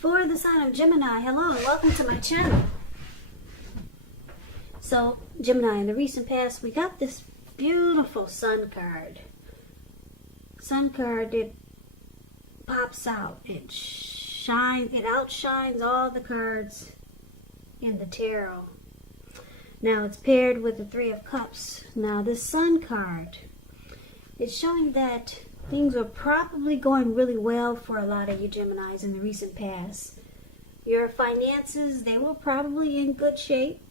For the sign of Gemini, hello and welcome to my channel. So, Gemini, in the recent past, we got this beautiful sun card. Sun card, it pops out. It outshines all the cards in the tarot. Now, it's paired with the Three of Cups. Now, this sun card, it's showing that things were probably going really well for a lot of you Geminis in the recent past. Your finances, they were probably in good shape,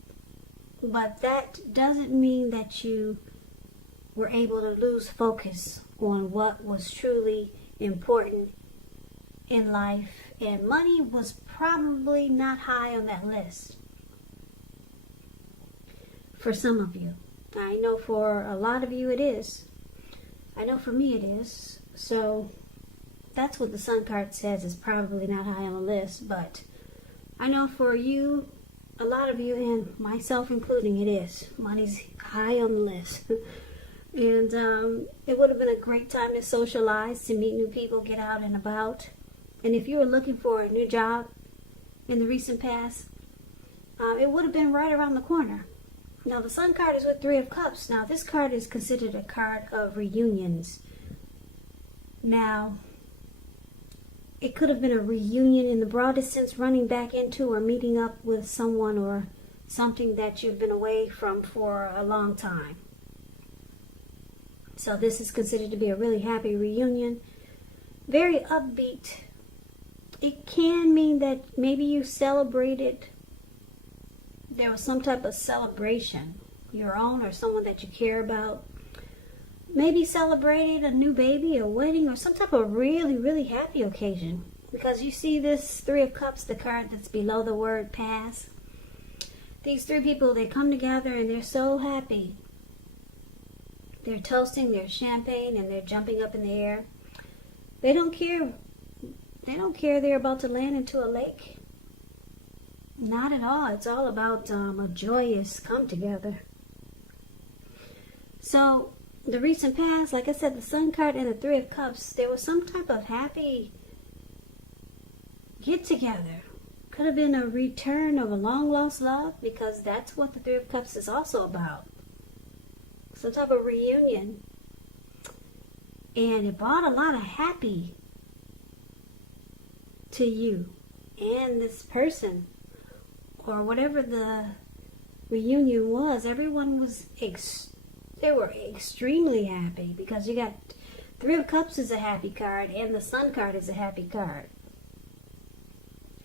but that doesn't mean that you were able to lose focus on what was truly important in life, and money was probably not high on that list for some of you. I know for a lot of you it is. I know for me it is. So that's what the sun card says, is probably not high on the list. But I know for you, a lot of you, and myself including, it is. Money's high on the list. And it would have been a great time to socialize, to meet new people, get out and about. And if you were looking for a new job in the recent past, it would have been right around the corner. Now, the sun card is with Three of Cups. Now, this card is considered a card of reunions. Now, it could have been a reunion in the broadest sense, running back into or meeting up with someone or something that you've been away from for a long time. So this is considered to be a really happy reunion. Very upbeat. It can mean that maybe you celebrated. There was some type of celebration, your own or someone that you care about. Maybe celebrated a new baby, a wedding, or some type of really, really happy occasion. Because you see this Three of Cups, the card that's below the word pass. These three people, they come together and they're so happy. They're toasting their champagne and they're jumping up in the air. They don't care. They don't care they're about to land into a lake. Not at all. It's all about a joyous come together. So, the recent past, like I said, the Sun card and the Three of Cups, there was some type of happy get together. Could have been a return of a long lost love, because that's what the Three of Cups is also about. Some type of reunion. And it brought a lot of happy to you and this person. Or whatever the reunion was, everyone was, they were extremely happy, because you got Three of Cups is a happy card and the Sun card is a happy card.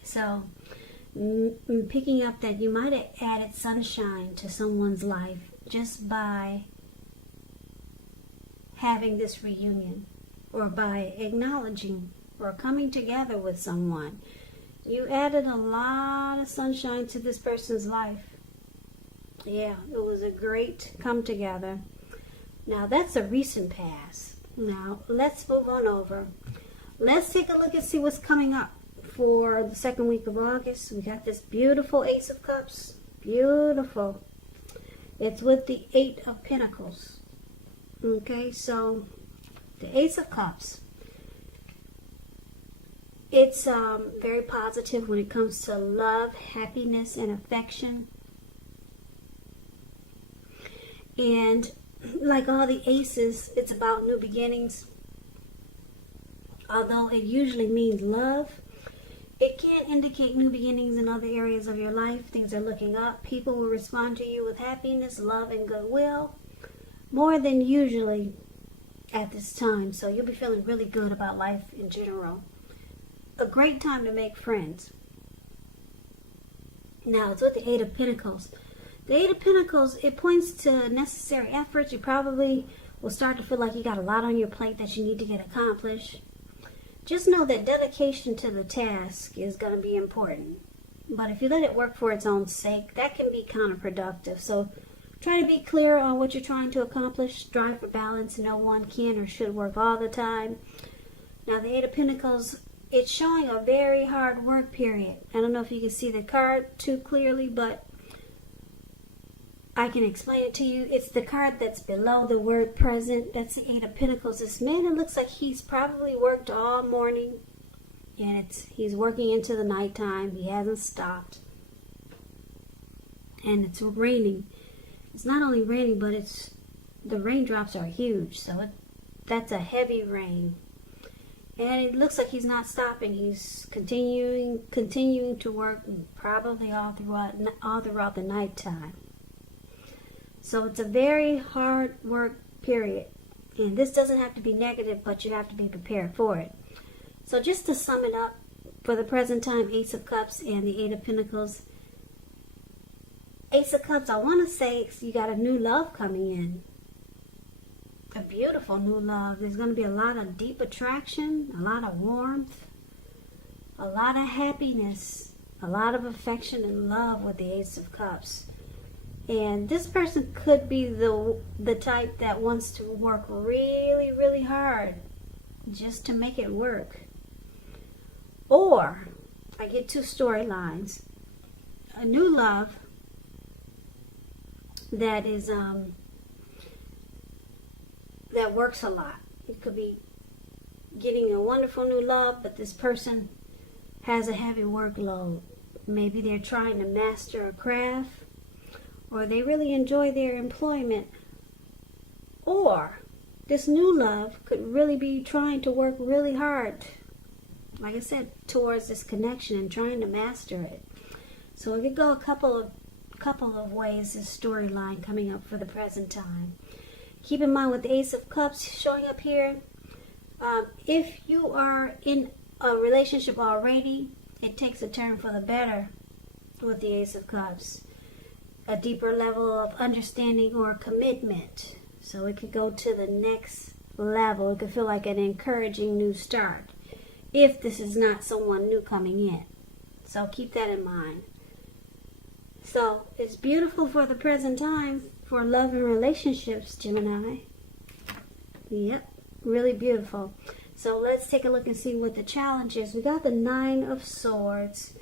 So, picking up that you might have added sunshine to someone's life just by having this reunion, or by acknowledging or coming together with someone. You added a lot of sunshine to this person's life. Yeah, it was a great come together. Now, that's a recent past. Now, let's move on over. Let's take a look and see what's coming up for the second week of August. We got this beautiful Ace of Cups. Beautiful. It's with the Eight of Pentacles. Okay, so the Ace of Cups. It's very positive when it comes to love, happiness, and affection. And like all the aces, it's about new beginnings. Although it usually means love, it can indicate new beginnings in other areas of your life. Things are looking up. People will respond to you with happiness, love, and goodwill, more than usually at this time. So you'll be feeling really good about life in general. A great time to make friends. Now, it's with the Eight of Pentacles. The Eight of Pentacles, it points to necessary efforts. You probably will start to feel like you got a lot on your plate that you need to get accomplished. Just know that dedication to the task is going to be important. But if you let it work for its own sake, that can be counterproductive. So try to be clear on what you're trying to accomplish. Strive for balance. No one can or should work all the time. Now, the Eight of Pentacles, it's showing a very hard work period. I don't know if you can see the card too clearly, but I can explain it to you. It's the card that's below the word present. That's the Eight of Pentacles. This man, it looks like he's probably worked all morning And he's working into the nighttime. He hasn't stopped. And it's raining. It's not only raining, but the raindrops are huge. So that's a heavy rain. And it looks like he's not stopping. He's continuing to work, probably all throughout the nighttime. So it's a very hard work period. And this doesn't have to be negative, but you have to be prepared for it. So just to sum it up, for the present time, Ace of Cups and the Eight of Pentacles. Ace of Cups, I want to say you got a new love coming in. A beautiful new love. There's going to be a lot of deep attraction, a lot of warmth, a lot of happiness, a lot of affection and love with the Ace of Cups. And this person could be the type that wants to work really, really hard just to make it work. Or, I get two storylines. A new love that is that works a lot. It could be getting a wonderful new love, but this person has a heavy workload. Maybe they're trying to master a craft, or they really enjoy their employment. Or this new love could really be trying to work really hard, like I said, towards this connection and trying to master it. So it could go a couple of ways, this storyline coming up for the present time. Keep in mind with the Ace of Cups showing up here, if you are in a relationship already, it takes a turn for the better with the Ace of Cups. A deeper level of understanding or commitment. So it could go to the next level. It could feel like an encouraging new start if this is not someone new coming in. So keep that in mind. So it's beautiful for the present time for love and relationships, Gemini. Yep, really beautiful. So let's take a look and see what the challenge is. We got the Nine of Swords,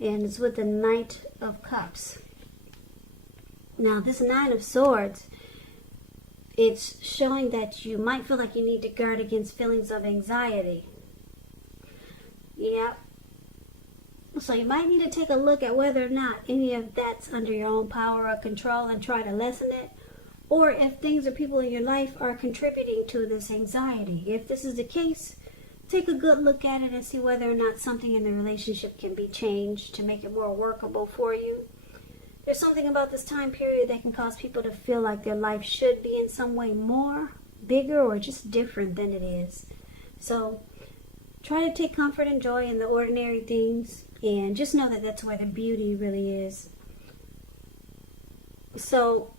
and it's with the Knight of Cups. Now this Nine of Swords, it's showing that you might feel like you need to guard against feelings of anxiety. Yep. So you might need to take a look at whether or not any of that's under your own power or control and try to lessen it. Or if things or people in your life are contributing to this anxiety. If this is the case, take a good look at it and see whether or not something in the relationship can be changed to make it more workable for you. There's something about this time period that can cause people to feel like their life should be in some way more, bigger, or just different than it is. So try to take comfort and joy in the ordinary things, and just know that that's where the beauty really is. So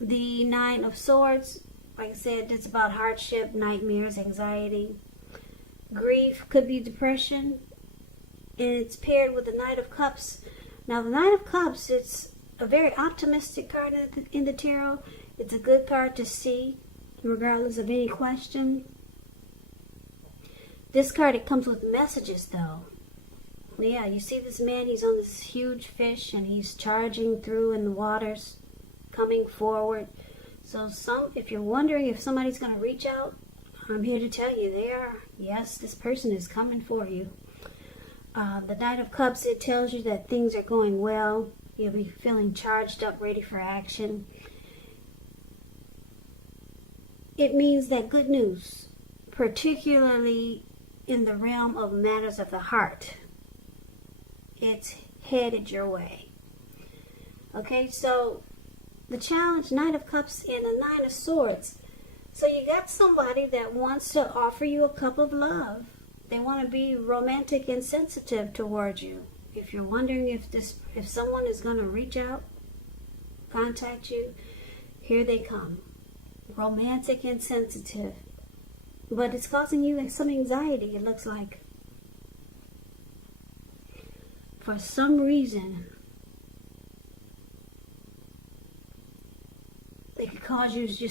the Nine of Swords, like I said, it's about hardship, nightmares, anxiety. Grief could be depression, and it's paired with the Knight of Cups. Now the Knight of Cups, it's a very optimistic card in the tarot. It's a good card to see, regardless of any question. This card, it comes with messages, though. Yeah, you see this man, he's on this huge fish, and he's charging through in the waters, coming forward. So if you're wondering if somebody's going to reach out, I'm here to tell you they are. Yes, this person is coming for you. The Knight of Cups, it tells you that things are going well. You'll be feeling charged up, ready for action. It means that good news, particularly in the realm of matters of the heart, it's headed your way. Okay, so the challenge, Knight of Cups and the Nine of Swords. So you got somebody that wants to offer you a cup of love. They want to be romantic and sensitive towards you. If you're wondering if someone is going to reach out, contact you, here they come. Romantic and sensitive. But it's causing you some anxiety, it looks like. For some reason, they could cause you to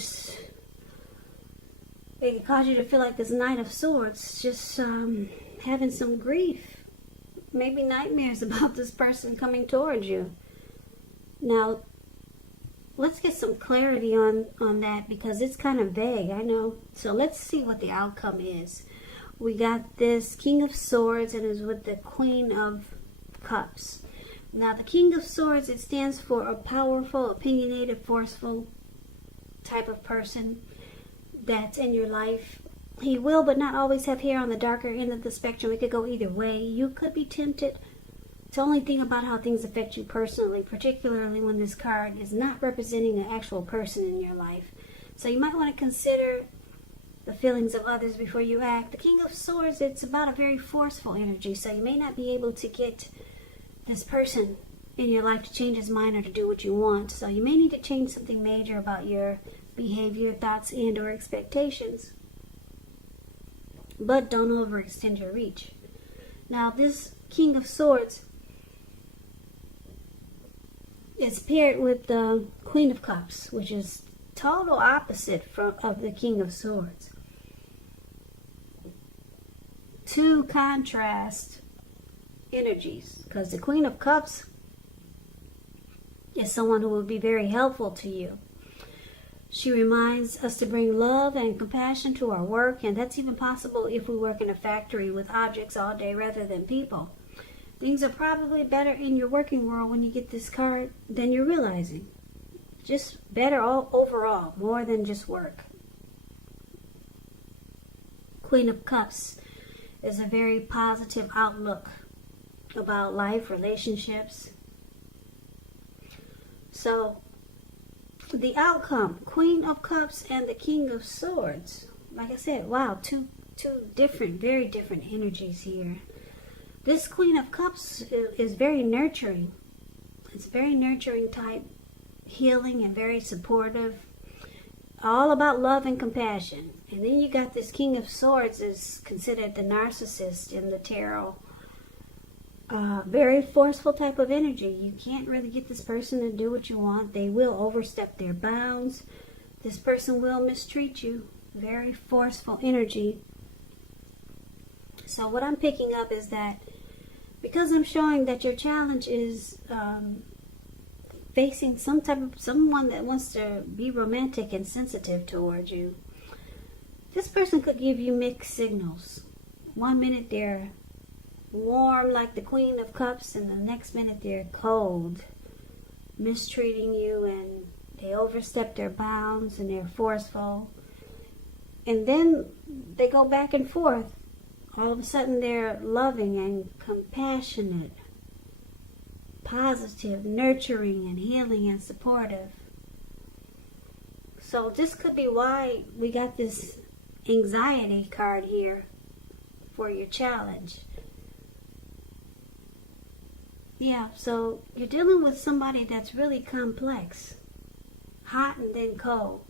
feel like this Knight of Swords, just having some grief. Maybe nightmares about this person coming towards you. Now, let's get some clarity on that, because it's kind of vague, I know. So let's see what the outcome is. we got this King of Swords, and is with the Queen of Cups. Now, the King of Swords, it stands for a powerful, opinionated, forceful type of person that's in your life. He will, but not always, have hair on the darker end of the spectrum. It could go either way. You could be tempted to only think about how things affect you personally, particularly when this card is not representing an actual person in your life. So you might want to consider the feelings of others before you act. The King of Swords, it's about a very forceful energy, so you may not be able to get this person in your life to change his mind or to do what you want. So you may need to change something major about your behavior, thoughts, and or expectations. But don't overextend your reach. Now, this King of Swords is paired with the Queen of Cups, which is total opposite of the King of Swords. Two contrast energies, because the Queen of Cups is someone who will be very helpful to you. She reminds us to bring love and compassion to our work, and that's even possible if we work in a factory with objects all day rather than people. Things are probably better in your working world when you get this card than you're realizing. Just better all overall, more than just work. Queen of Cups is a very positive outlook about life, relationships. So, the outcome, Queen of Cups and the King of Swords. Like I said, wow, two different, very different energies here. This Queen of Cups is very nurturing. It's very nurturing type, healing and very supportive. All about love and compassion. And then you got this King of Swords is considered the narcissist in the tarot. Very forceful type of energy. You can't really get this person to do what you want. They will overstep their bounds. This person will mistreat you. Very forceful energy. So what I'm picking up is that because I'm showing that your challenge is facing some type of someone that wants to be romantic and sensitive towards you, this person could give you mixed signals. 1 minute they're warm like the Queen of Cups, and the next minute they're cold, mistreating you, and they overstep their bounds and they're forceful. And then they go back and forth. All of a sudden they're loving and compassionate, positive, nurturing and healing and supportive. So this could be why we got this anxiety card here for your challenge. Yeah, so you're dealing with somebody that's really complex. Hot and then cold.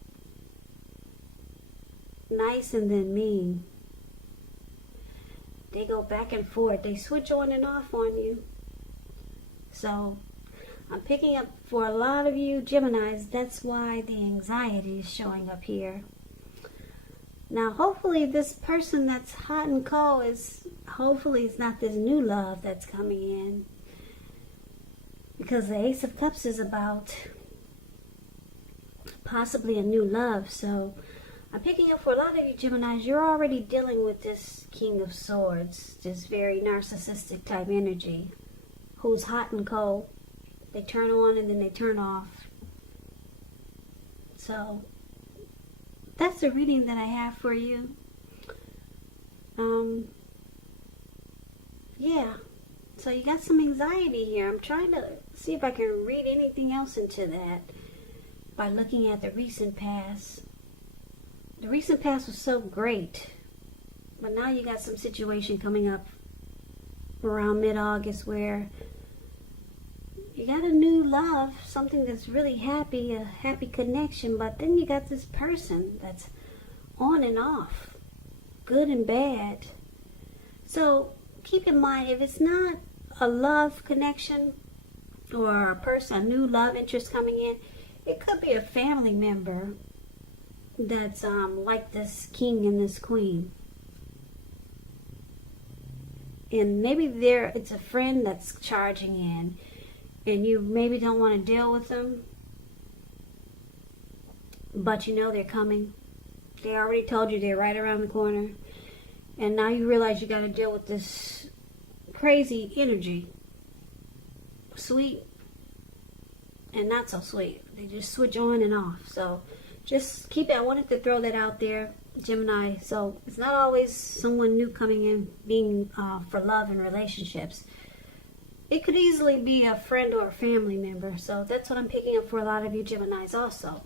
Nice and then mean. They go back and forth. They switch on and off on you. So I'm picking up for a lot of you Geminis, that's why the anxiety is showing up here. Now hopefully this person that's hot and cold hopefully it's not this new love that's coming in. Because the Ace of Cups is about possibly a new love. So I'm picking up for a lot of you Geminis, you're already dealing with this King of Swords, this very narcissistic type energy, who's hot and cold. They turn on and then they turn off. So that's the reading that I have for you. Yeah. So you got some anxiety here. I'm trying to see if I can read anything else into that by looking at the recent past. The recent past was so great, but now you got some situation coming up around mid-August where you got a new love, something that's really happy, a happy connection, but then you got this person that's on and off, good and bad. So keep in mind, if it's not a love connection or a person, a new love interest coming in, it could be a family member that's like this king and this queen. And maybe it's a friend that's charging in, and you maybe don't want to deal with them, but you know they're coming. They already told you they're right around the corner. And now you realize you got to deal with this crazy energy. Sweet and not so sweet. They just switch on and off. So just keep it. I wanted to throw that out there, Gemini. So it's not always someone new coming in being for love and relationships. It could easily be a friend or a family member. So that's what I'm picking up for a lot of you Geminis also.